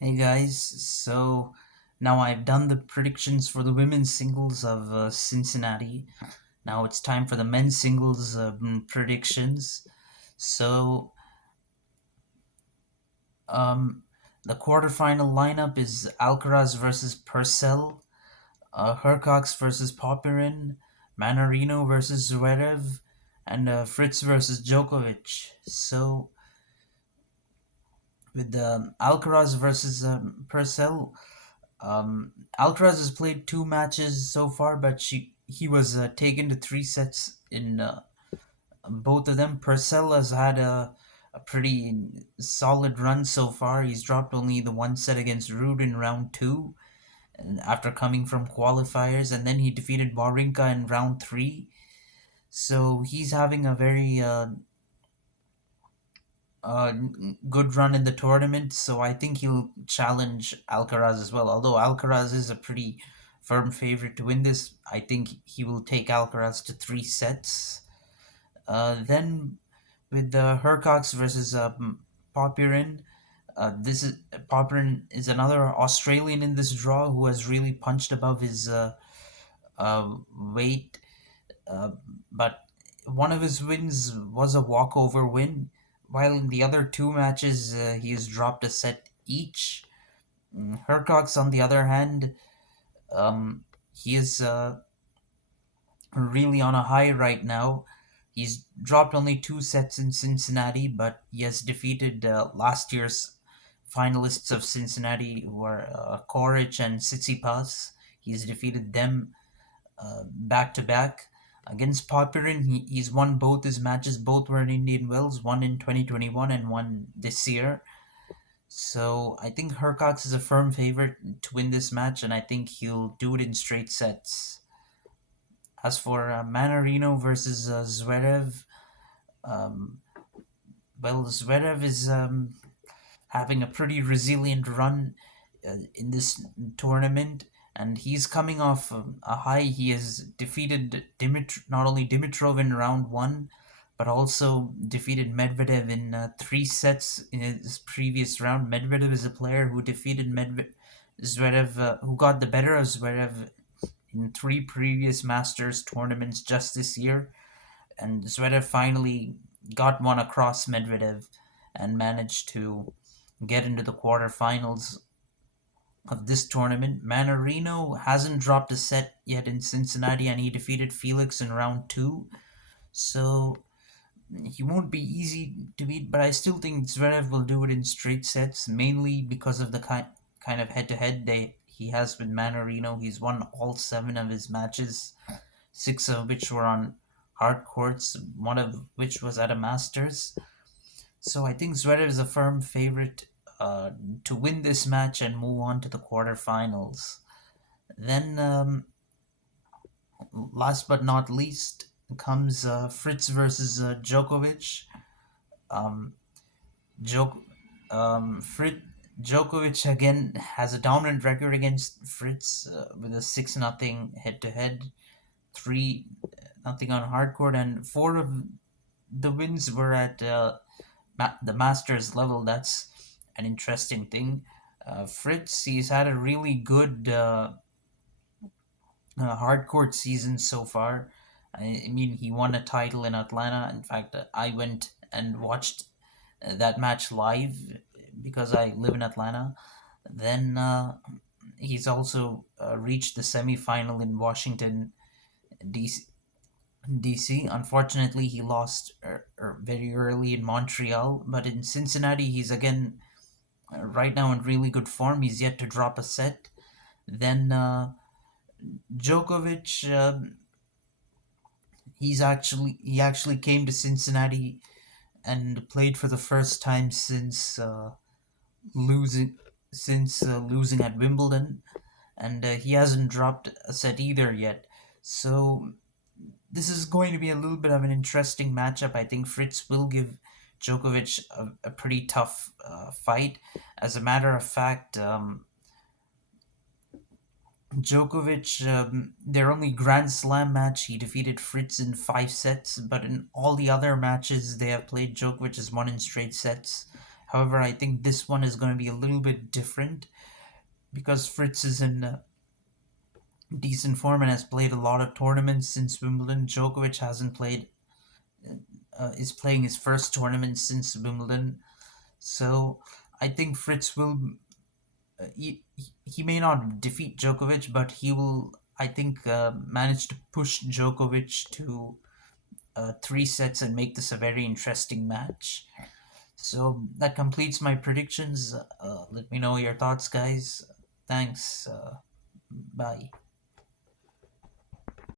Hey guys, so now I've done the predictions for the women's singles of Cincinnati. Now it's time for the men's singles predictions. So, um, the quarterfinal lineup is Alcaraz versus Purcell, Hercox versus Popyrin, Manarino versus Zverev, and Fritz versus Djokovic. So, with Alcaraz versus Purcell, Alcaraz has played two matches so far, but he was taken to three sets in both of them. Purcell has had a pretty solid run so far. He's dropped only the one set against Rude in round two, and after coming from qualifiers, and then he defeated Wawrinka in round three. So he's having a very good run in the tournament, so I think he'll challenge Alcaraz as well. Although Alcaraz is a pretty firm favorite to win this, I think he will take Alcaraz to three sets. Then with the Hercox versus Popyrin, this is Popyrin is another Australian in this draw who has really punched above his weight, uh, but one of his wins was a walkover win, while in the other two matches he has dropped a set each. Hercox, on the other hand, he is really on a high right now. He's dropped only two sets in Cincinnati, but he has defeated last year's finalists of Cincinnati, who are Koric and Tsitsipas. He's defeated them back to back. Against Popyrin, he's won both his matches. Both were in Indian Wells, one in 2021 and one this year. So I think Hercox is a firm favorite to win this match, and I think he'll do it in straight sets. As for Manarino versus Zverev, um, well, Zverev is having a pretty resilient run in this tournament, and he's coming off a high. He has defeated not only Dimitrov in round one, but also defeated Medvedev in three sets in his previous round. Medvedev is a player who defeated Zverev, who got the better of Zverev in three previous Masters tournaments just this year, and Zverev finally got one across Medvedev and managed to get into the quarterfinals of this tournament. Manarino hasn't dropped a set yet in Cincinnati, and he defeated Felix in round two. So he won't be easy to beat, but I still think Zverev will do it in straight sets, mainly because of the kind of head to head they he has with Manarino. He's won all seven of his matches, six of which were on hard courts, one of which was at a Masters. So I think Zverev is a firm favorite to win this match and move on to the quarterfinals. Then, last but not least, comes Fritz versus Djokovic. Um, Djok- Fritz Djokovic again has a dominant record against Fritz with a 6-0 head to head, 3-0 on hard court, and four of the wins were at the Masters level. That's an interesting thing. Fritz, he's had a really good hard court season so far. I mean, he won a title in Atlanta. In fact, I went and watched that match live because I live in Atlanta. Then he's also reached the semifinal in Washington, D.C. DC. Unfortunately, he lost very early in Montreal, but in Cincinnati, he's again right now in really good form. He's yet to drop a set. Then Djokovic, he actually came to Cincinnati and played for the first time losing losing at Wimbledon, and he hasn't dropped a set either yet. So this is going to be a little bit of an interesting matchup. I think Fritz will give Djokovic a pretty tough fight. As a matter of fact, Djokovic, their only Grand Slam match, he defeated Fritz in five sets, but in all the other matches they have played, Djokovic has won in straight sets. However, I think this one is going to be a little bit different because Fritz is in decent form and has played a lot of tournaments since Wimbledon. Djokovic hasn't played, is playing his first tournament since Wimbledon. So I think Fritz will. He may not defeat Djokovic, but he will, I think, manage to push Djokovic to 3 sets and make this a very interesting match. So that completes my predictions. Let me know your thoughts, guys. Thanks. Bye.